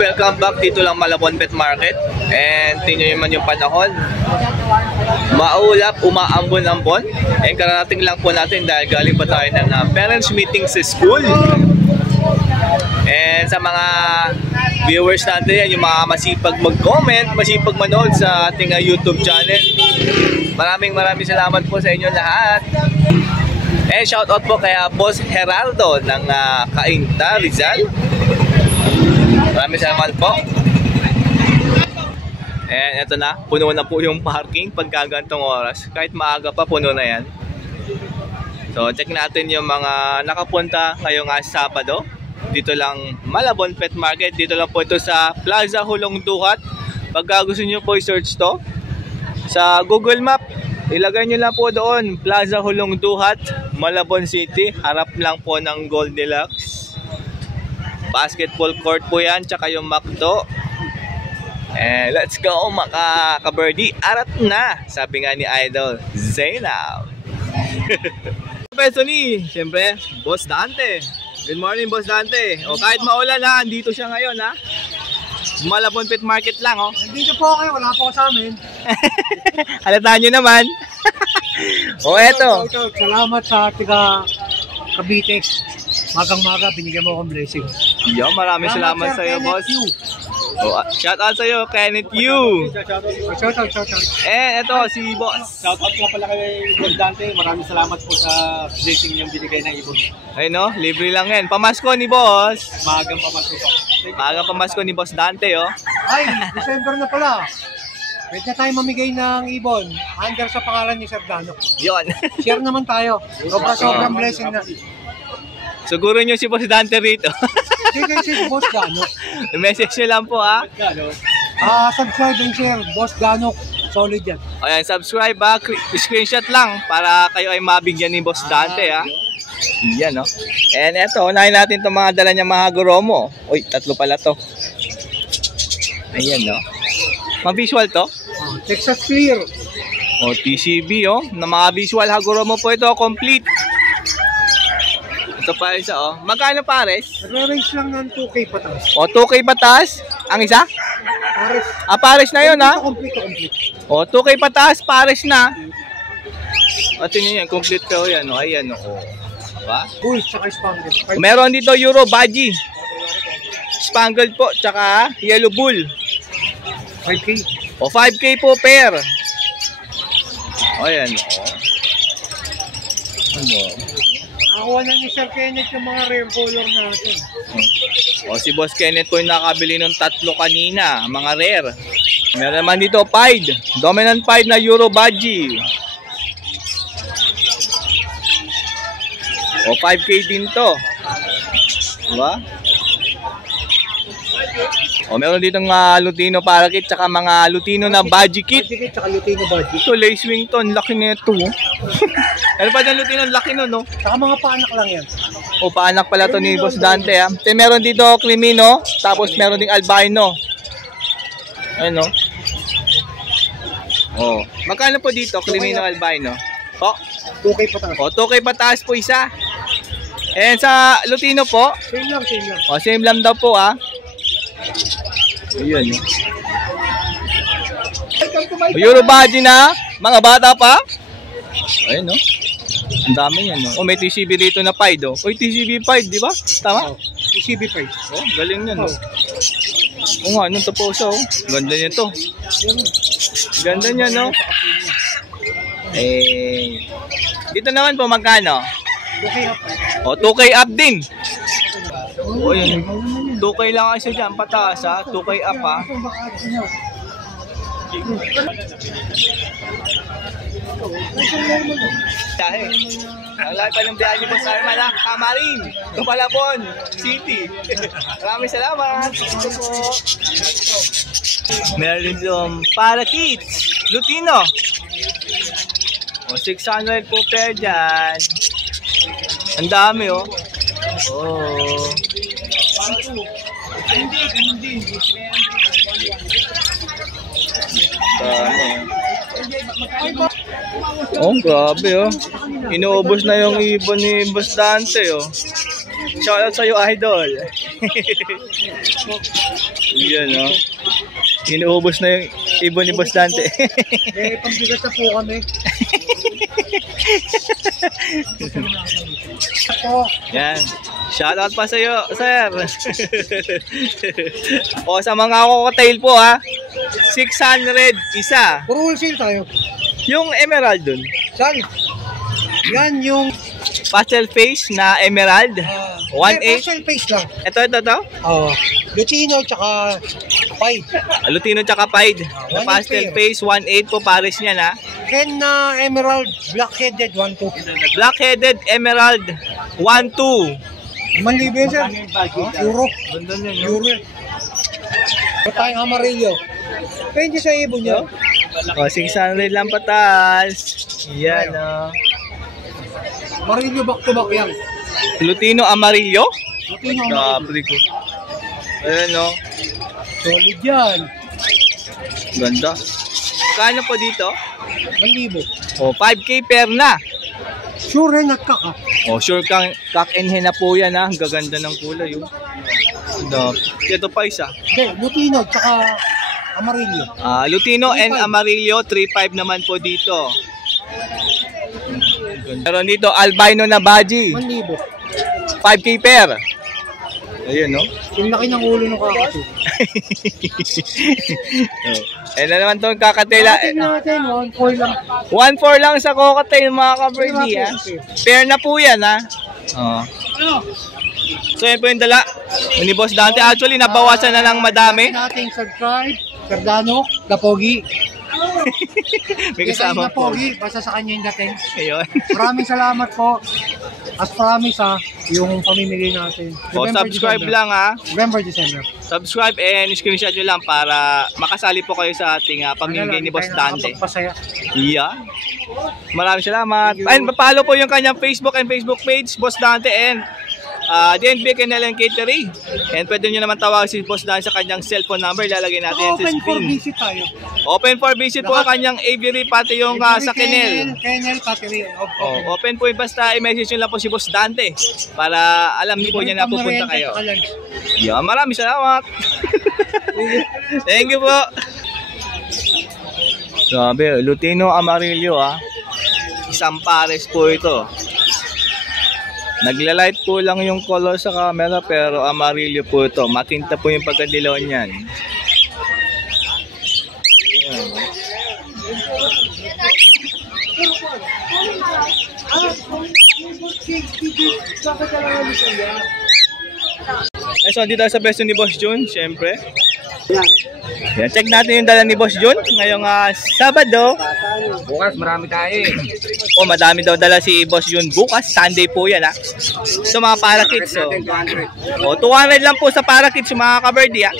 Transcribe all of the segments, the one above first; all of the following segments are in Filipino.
welcome back dito lang Malabon Pet Market. And tingnan naman yung panahon. Maulap, umaambon-ambon. And kararating lang po natin dahil galing pa tayo ng parents meeting sa school. And sa mga viewers natin yan, yung mga masipag mag-comment, masipag manood sa ating YouTube channel. Maraming salamat po sa inyo lahat. And shoutout po kay Boss Geraldo ng Cainta, Rizal. Maraming salamat po. And eto na, puno na po yung parking pagkagantong oras. Kahit maaga pa, puno na yan. So check natin yung mga nakapunta ngayong Sabado. Dito lang Malabon Pet Market. Dito lang po ito sa Plaza Hulong Duhat. Pagka gusto nyo po i-search to sa Google Map, ilagay nyo lang po doon Plaza Hulong Duhat, Malabon City. Harap lang po ng Goldilocks. Basketball court po yan, tsaka yung McDo. And let's go mga ka-birdie. Arat na, sabi nga ni Idol Zainab. Peso ni, siyempre, Boss Dante. Good morning, Boss Dante. O kahit maulan ha, andito siya ngayon ha. Malabon Pet Market lang oh. Nandito po kayo, wala po sa amin. Halataan nyo naman. O eto. Salamat sa tiga Cavite. Magang-maga, binigyan mo akong blessing. Yo, maraming salamat sa iyo, Boss. Oh, shout out sa iyo, Kenneth Yu. Shout out. Eh, eto si Boss. Shout out nga pala kay Boss Dante. Maraming salamat po sa blessing niyong binigay ng ibon. Ay no, libre lang yan. Pamasko ni Boss. Magang pamasko po. Magang pamasko ni Boss Dante, oh. Ay, December na pala. Pwede na tayo mamigay ng ibon. Under sa pangalan ni Sir Gano. Yon. Share naman tayo. Sobrang blessing na. Siguro nyo si Boss Dante rito. Sige si Boss Gano. Message nyo lang po ha. Subscribe and share. Boss Gano. Solid yan. Ayan, subscribe ha. Screenshot lang para kayo ay mabigyan ni Boss Dante ha. Yan no. And eto, unahin natin itong mga dala niya mga Goromo. Uy, tatlo pala to. Ayan no. Mag-visual to? Texas Clear. O, TCB oh. Na mga visual Hagoromo po ito. Complete. Ito pa isa oh. Magkano pares? Nagre-range lang ng 2K pataas. O, 2K pataas? Ang isa? Pares. Pares na yun ha? Complete. O, 2K pataas, pares na. O, tingnan yan. Complete ko yan o. Ayan o. Diba? Bull, tsaka spangled. Meron dito Euro Badgie. Spangled po, tsaka Yellow Bull. 5K. O, 5K po pair. O, ayan o. Ano? Nakakuha na ni Sir Kenneth yung mga rare color natin. O, si Boss Kenneth po yung nakabili ng tatlo kanina. Mga rare. Meron naman dito Pied. Dominant Pied na Euro Badgie. O, 5K din to. Diba? O, meron dito nga Lutino Parakeet tsaka mga Lutino na Badgie kit. Badgie kit tsaka Lutino Badgie. Ito, Lace Wing to. Laki nito. Ano pa dyan Lutino? Laki no, no? Tsaka mga paanak lang yan. O, paanak pala to ni Boss Dante ha. Then, meron dito Crimino. Tapos meron ding Albino. Ayun no. O, magkano po dito Crimino Albino? O, 2K pataas. O, 2K pataas po isa. And sa Lutino po? Same lang. O, same lang daw po ha. Ayan no. Euro Badgie na. Mga bata pa. Ayun no. Ang dami yan no. O, may TCB dito na Pied oh. Uy, TCB Pied, di ba? Tama? TCB Pied. Oh, galing yan no. O nga, anong taposa oh. Ganda niya to. Ganda niya no. Eh, dito naman po magkano? 2K up. O, 2K up din. O, yun. 2K lang kasi dyan, pataas ha. 2K up ha. Dahil, ang lahat pa ng biyahe ni Boss Arman ha. Kamarin, Malabon City. Maraming salamat. Ito po. Meron din yung Parakeet, Lutino. O, 600 po pair dyan. Ang dami oh. Oh. Oh, grabe oh. Inuubos na yung ibon ni Boss Dante oh. Shoutout sa'yo, idol. Yan, no? Inuubos na yung ibon ni Boss Dante. Pambigat na po kami. Yan. Shoutout pa sa'yo, sir. O, sa mga cocktail po, ha. 600 isa. Puro wholesale tayo. Yung emerald dun. Saan? Yan yung Pastel face na emerald. 1.8. pastel face lang. Ito. Lutino tsaka Pied. Lutino tsaka Pied. Na 1.8 pastel pair. face, 1.8 po pares niya na. Ken na emerald, black-headed, 1-2. Black-headed emerald, 1.2. 1,000 yan, sir. Euro. Euro. Ito tayong amarillo. Pwede sa ibon niya. O, 600 lang patas. Yan, o. Amarillo back-to-back yan. Lutino amarillo? Lutino amarillo. Grabe ko. Ayan, o. Solid yan. Ganda. Kano po dito? 1,000. O, 5K per na. Sure hen at kaka. O, sure kang cock and hen na po yan, ha. Ang gaganda ng kulay, o. Ganda. Ito pa isa. Hindi, Lutino tsaka amarillo. Lutino and 3.5. amarillo, 3.5 naman po dito. Meron dito, albino na baji. 1,000. 5K per. Ayun, no? Yung laki ng ulo ng kakaso. Eh na naman itong kakatela. Tingnan natin, 1,400 lang. 1.4 lang sa cocktail, mga ka-birdie, ha? Pair na po yan, ha? Oo. So, yan po yung dala ni Boss Dante. Actually, nabawasan na ng madami. Nating subscribe, Cardano, Lapogi. May kasama po. Lapogi, basta sa kanya yung dating. Ayun. Maraming salamat po. As promise yung pamimigay natin. O, subscribe lang, ha? November, December. Subscribe and screenshot nyo lang para makasali po kayo sa ating pamimigay ni Boss Dante. Pasaya. Yeah. Maraming salamat. And follow po yung kanyang Facebook and Facebook page, Boss Dante, and DNB Canel and Catering. And pwede nyo naman tawag si Boss Dante sa kanyang cellphone number. Lalagay natin yan sa Open for screen. visit tayo. Open for visit po ang kanyang aviary, pati yung sa Canel. Canel, Catering. Open po, basta i-message nyo lang po si Boss Dante para alam niyo po niya na pupunta kayo. Yeah, maraming salamat. Thank you po. Sabi, Lutino amarillo, ha. Isang pares po ito. Naglalight po lang yung color sa camera pero amarillo po ito. Makinta po yung pagkadilaw niyan. So, dito sa beso ni Boss Jun, syempre. Yan, check natin yung dala ni Boss Jun ngayong Sabado. Bukas marami tayo eh. O, madami daw dala si Boss Jun bukas. Sunday po yan, ha. So, mga parakeets, so. O, 200 lang po sa parakeets, yung mga ka-birdie, ha.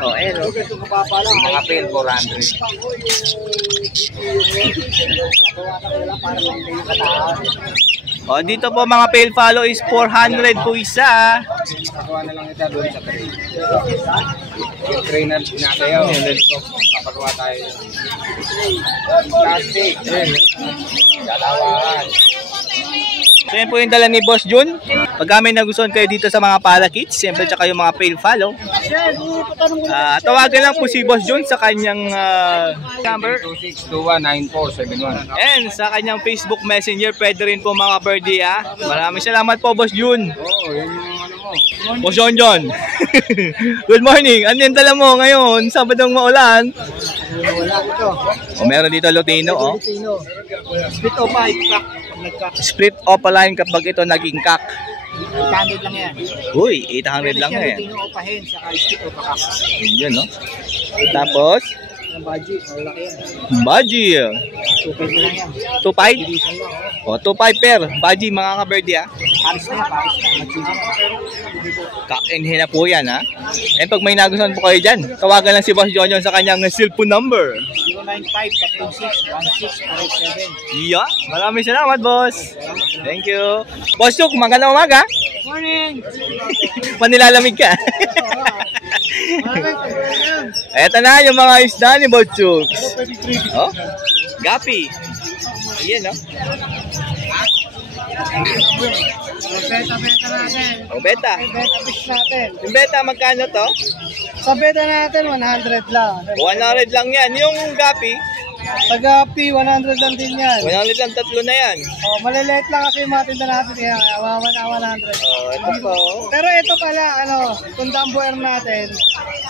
O, ayan, o. Mga pail 400. O, dito po mga pale follow is 400 po isa. Pagawa na lang ito doon sa train. Yung trainer na kayo. Papagawa tayo. Plastic. Dalawan. So, yan po yung dala ni Boss Jun. Pag may nagustuhan kayo dito sa mga parakeets, siyempre tsaka yung mga pale follow. Tawagan lang po si Boss Jun sa kanyang number. 26219471. And sa kanyang Facebook Messenger, pwede rin po mga birdie, ha. Maraming salamat po, Boss Jun. Oo, yun yung ano mo. Boss John John. Good morning. Ano yung dala mo ngayon? Sabadong maulan. Wala ito. O, meron dito Lutino, oh. Split o 5. Split opaline kapag ito naging cock. 800 lang yan. Uy, 800 lang yan. Lutino o pahen, saka split o pakak. Yun, no? Tapos, Ang budget, malaki yan. Baji. 2.5 na lang yan. 2.5? Division lang. O, 2.5 pair. Baji, mga ka-birdie, ha? Paris na yan, Paris na. Mag-chicken. Cock and hen na po yan, ha? And pag may nagustuhan po kayo dyan, tawagan lang si Boss John sa kanyang cellphone number. 095-36-16-47. Yeah, maraming salamat, boss. Thank you. Boss Chuk, magandang umaga. Morning! Panilalamig ka. Eto na yung mga isda ni Boss Chuk. Oh, gapi. Ayan, no? Beta natin. O, beta. Beta fish natin. Yung beta, magkano to? Sa beta natin, 100 lang. 100 lang yan. Yung gapi, Pag-P, 100 lang din yan. 100 lang, tatlo na yan. Oh, maliliit lang kasi yung mga tinda natin. Kaya kawawa na 100. Oh, ito po. Pero ito pala, kung Dumbo Air natin,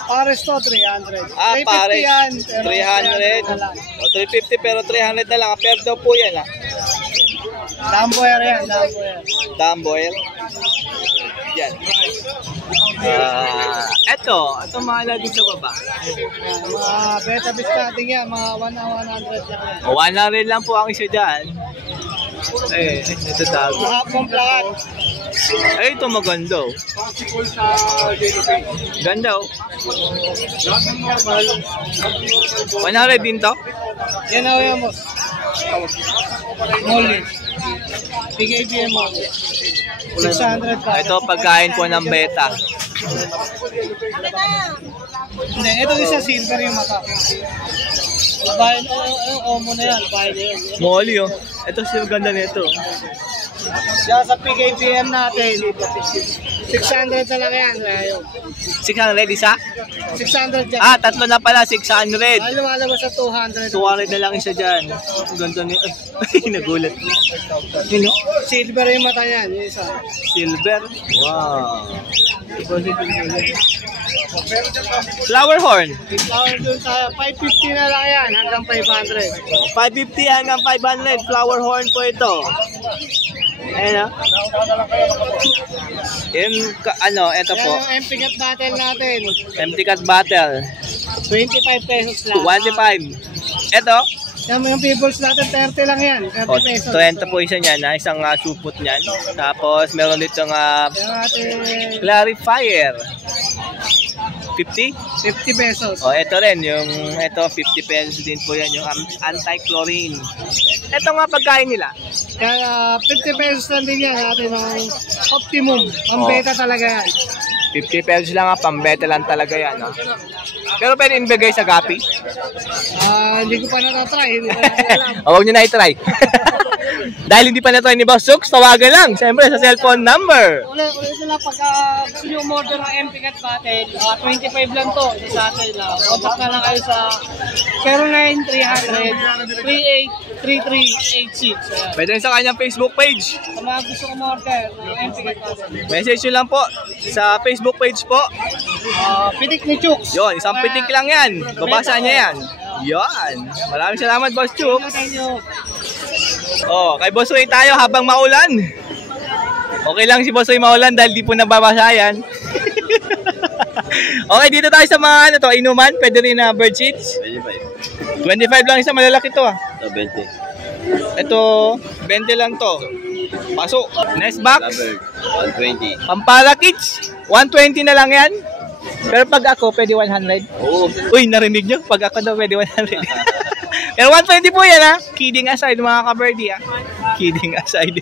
pares to, 300. Ah, 350 pares. yan. 300. na lang. O, 350 pero 300 na lang. Pair daw po yan, ha? Dumbo Air yan, Dumbo Air. Damboil. Yan. Ito mahal din sa baba. Yan, mga beta fish natin yan, mga 100 lang. O, 100 lang po ang isa dyan. Ito tago. Hapong plakat. Ito maganda. Ganda, oh. 100 din to? Yan ako yan, boss. Molly. PKBM mo. 600 pa. Ito pagkain po ng beta. Hindi, ito isa silver yung mata. Bayan, omo na yan. Bayan na yan. Molly, oh. Ito siya ganda nito. Diyan sa PKBM natin, 600 na lang yan. 600 isa? 600 dyan. Ah, tatlo na pala, 600. Ay, lumalabas sa 200. 200 na lang isa dyan. Ganda niya. Ay, nagulat. Yun, oh. Silver yung mata yan, yung isa. Silver. Wow. Flower horn. Discount dun tayo, 550 na lang yan, hanggang 500. 550 hanggang 500. Flower horn po ito. Ayan, oh. Ito po. Yan yung MP Cat Battle natin. Empty cut battle. 25 pesos lang. 25. Ito. Yan yung peoples natin, 30 lang yan. 30 O, pesos. 20 po isa niyan, isang supot niyan. Tapos meron dito nga Yan natin, clarifier. 50? 50 pesos. O, ito rin, ito 50 pesos din po yan, yung anti-chlorine. Ito nga pagkain nila. Kaya 50 pesos lang din yan natin ng optimum. Ang beta talaga yan. 50 pesos lang nga, pambeta lang talaga yan. Ha? Pero pwede ibigay sa gapi. Hindi ko pa natatry. Hindi ko na alam. O, huwag nyo na itry. Dahil hindi pa na-try ni Boss Sux, tawagan lang. Siyempre, sa cellphone number. Ulit lang, pagka gusto nyo umorder ng MP Cat Battle, 25 lang to sa atin. Contact na lang kayo sa 09-300-38-3386. Pwede rin sa kanyang Facebook page. Sa mga gusto umorder ng MP Cat Battle. Message nyo lang po sa Facebook page po. Pitik ni Chooks. Yon, isang pitik lang yan. Babasa niya yan. Yon. Maraming salamat, Boss Chooks. Oh, kay Boss Ray tayo habang maulan. Okay lang si Boss Ray maulan dahil di po nababasa yan. Okay, dito tayo sa mga inuman. Pwede rin na bird seeds. 25 lang isa, malalaki to, ah. 20. Ito, 20 lang to. Pasok. Next box. 120. Pampala Kids. 120 na lang yan. Pero pag ako, pwede 100. Oo. Uy, narinig nyo? Pag ako daw, pwede 100. Pero 120 po yan, ha? Kidding aside, mga ka-birdie, ha? Kidding aside.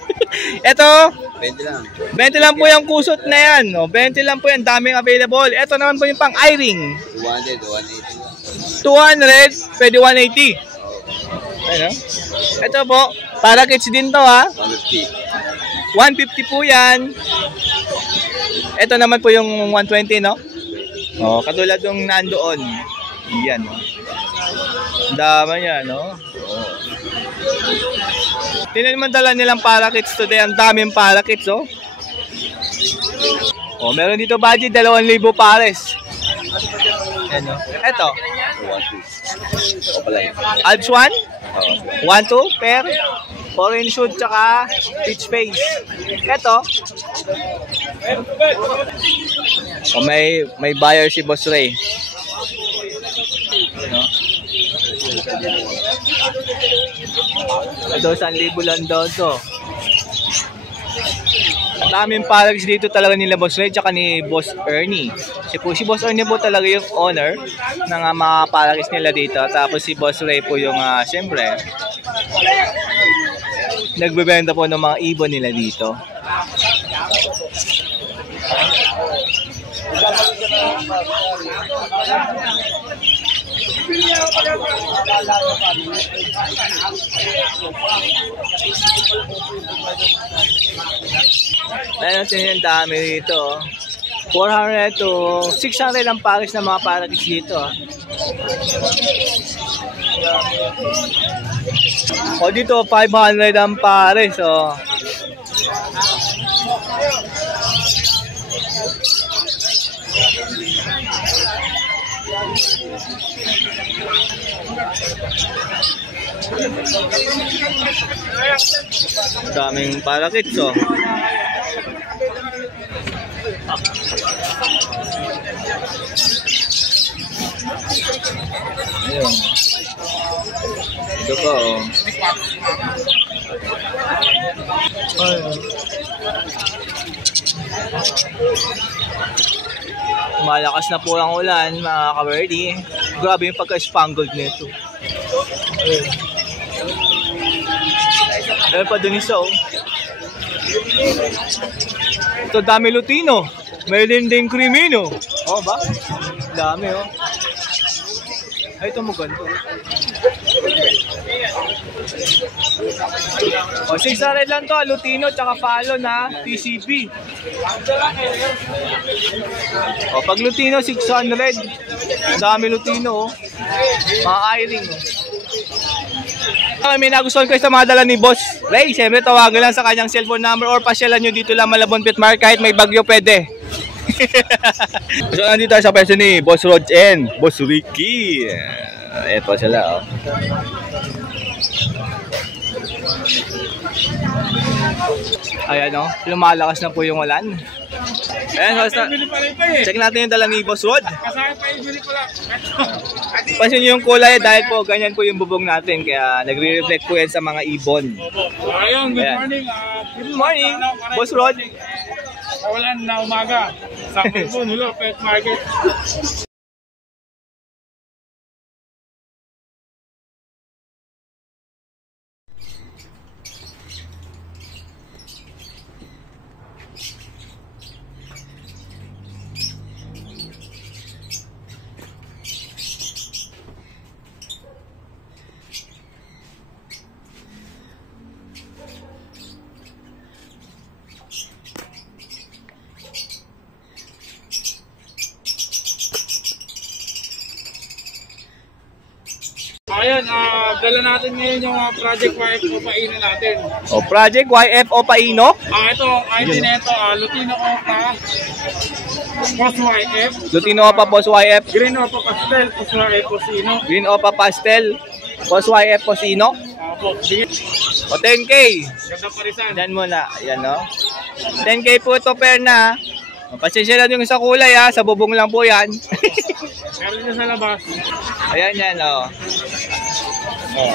Ito, 20 lang. 20 lang po yung kusot na yan. No? 20 lang po yan, daming available. Ito naman po yung pang-eye-ring. 200, 180 lang. 200, pwede 180. Ano? Ito po, para kids din to, ha? 150. 150 po yan. Ito naman po yung 120, no? Oh, katulad ng nandoon. Yan, no? Dama niya, no? Oh. Tingnan naman dala nilang parakeets today. Ang daming parakeets, oh. Oh, meron dito budget 2,000 pares. Yan, no? Ito. 150. O pala yun. Alps 1? 1-2 pair. Foreign shoot tsaka pitch face. Ito. Oh, may buyer si Boss Ray. No? Ito, 1,000 lang daw to. Ang daming parakeets dito talaga nila Boss Ray tsaka ni Boss Ernie. Si Boss Ernie po talaga yung owner ng mga parakeets nila dito. Tapos si Boss Ray po yung siyempre nagbebenta po ng mga ibon nila dito. Ayun, yung dami dito. 400 to 600 ang pares ng mga package dito. O dito 500 ang pares. So daming package. So ayun. Ito po, oh. Ayun. Malakas na po ang ulan, mga ka-birdie. Grabe yung pagka-spangled nito. Ayun. Ayun pa dun isa, oh. Ito dami Lutino. May ding Crimino. Oh ba? Dami, oh. Ay, ito mo ganito. O, 600 lang to, Lutino, tsaka palo na TCP. O, pag Lutino, 600. Dami Lutino, oh. Mga iring, oh. May nagustuhan kayo sa mga dala ni Boss Ray, siyempre tawagan lang sa kanyang cellphone number or pasyalan nyo dito lang Malabon Pet Market, kahit may bagyo pwede. So nandito tayo sa pwesto ni Boss Rod and Boss Ricky. Eto sila, oh. Ayan, oh, lumalakas na po yung ulan. Ayan, so, check natin yung dala ni Boss Rod. Pansin nyo yung kulay dahil po ganyan po yung bubong natin, kaya nagre-reflect po yan sa mga ibon. Ayun, good morning. Good morning, Boss Rod. Kawalan na umaga sa Malabon Pet Market. Ayun, dala natin ngayon yung Project YF o paino natin. O, Project YF o paino? Ito, ID nito, Lutino Opa, Boss YF. Lutino Opa, Boss YF. Green Opa Pastel, Boss YF Posino. Green Opa Pastel, Boss YF Posino. O, 10K. Ganda parisan. Yan muna, yan, no? 10K po ito per na. Pasensya lang yung sa kulay, ha, sa bubong lang po yan. Meron na sa labas. Ayan yan, oh. Oh.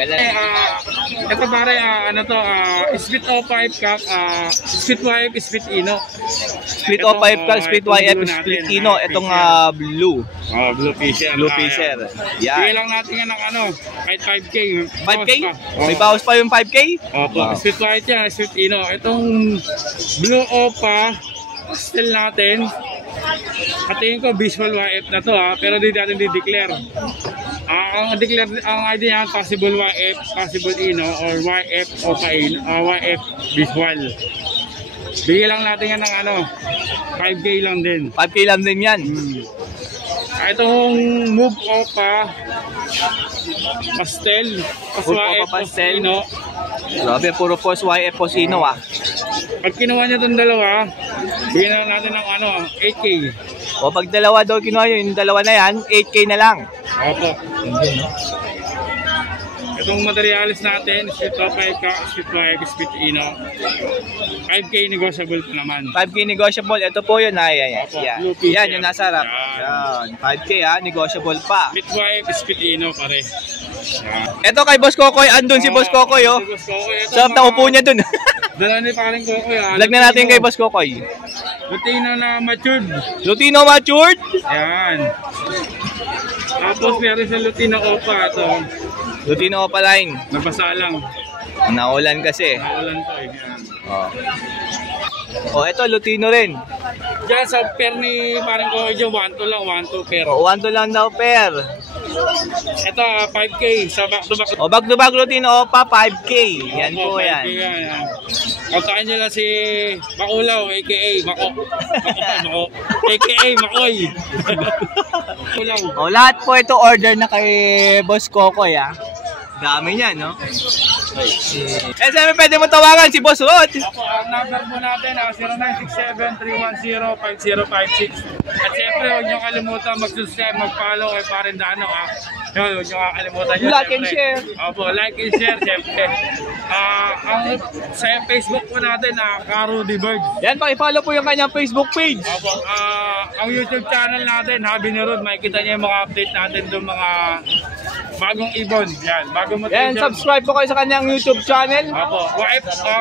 Ganun. Ito pare, ano to, Split O5 Cup, Split YF, Split Ino. Split O5 Cup, Split YF, Split Ino. Itong blue. Blue Fisher. Blue Fisher. Bigay Yan. lang natin yan ng ano, kahit 5K. 5K? May bawas pa yung 5K? Opo, Wow. Split White yan, Split Ino. Itong Blue Opa, still natin. Katingin ko visual YF na to, pero di natin di-declare. Ang ID niya possible YF, possible Ino, or YF Opa Ino, YF visual. Bigyan lang natin yan ng ano, 5K lang din. 5K lang din yan. Itong Move Opa Pastel, Move Opa Pastel. Ino. Grabe, puro Boss YF Posino, ah. Pag kinuha niya itong dalawa, bigyan na natin ng ano, 8K. O, pag dalawa daw kinuha yun, yung dalawa na yan, 8K na lang. Opo. Itong materialis natin, Split O5, Split YF, Split Ino. 5K negotiable po naman. 5K negotiable. Ito po yun, ha. Yan, Opo, yan. blue fish Yan, yan. yung nasa harap. Yan. Yan. 5K, ha. Negotiable pa. Split YF, Split Ino pare. Ito kay Boss Kokoy. Andun si Boss Kokoy, oh. Sarap na upo niya dun. Dala ni paring Kokoy. Vlog na natin kay Boss Kokoy. Lutino na matured. Lutino matured. Yan. Tapos meron sa Lutino Opa ito. Lutino Opa line. Nabasa lang. Naulan kasi. Naulan to eh. Yan. Oh, ito Lutino rin. Diyan sa pair ni paring Kokoy dyan, 1-2 lang, 1-2 pair. O, 1 to lang daw pair. Ito, 5K sa back-to-back. O, back-to-back routine Opa, 5K. Yan po 5K yan. yan. Kontakin nyo lang si Makulaw, a.k.a. Mako. A.k.a. Makoy. Makulaw. O, lahat po ito order na kay Boss Kokoy, ah. Dami niyan, no? Eh, saan pwede mo tawagan si Boss Rod? Ako, ang number po natin, 0967-310-5056. At siyempre, huwag nyo kalimutan mag-subscribe, mag-follow kay Parindano, ha? Yun, huwag nyo kakalimutan nyo. Like and share. Opo, like and share, siyempre. Ang sa Facebook po natin, Caro The Bird. Yan, pakipollow po yung kanyang Facebook page. Opo, ang YouTube channel natin, Habi ni Rod, makikita niyo yung mga update natin doon, mga bagong ibon. Yan, bagong Yan, motivation. subscribe po kayo sa kanyang YouTube channel. Opo,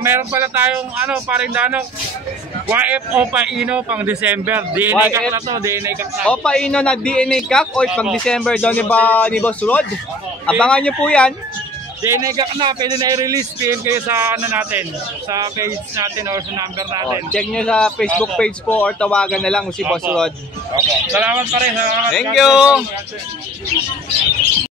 meron pala tayong Parindano, YF Opa Ino pang December. DNA Cup na to, DNA Cup na. Opa Ino na DNA Cup o pag December daw ni Boss Rod. Abangan nyo po yan. DNA Cup na, pwede na i-release. PM kayo sa natin, sa page natin or sa number O, natin. check nyo sa Facebook page po or tawagan na lang si Boss Rod. Salamat pa rin. Thank you.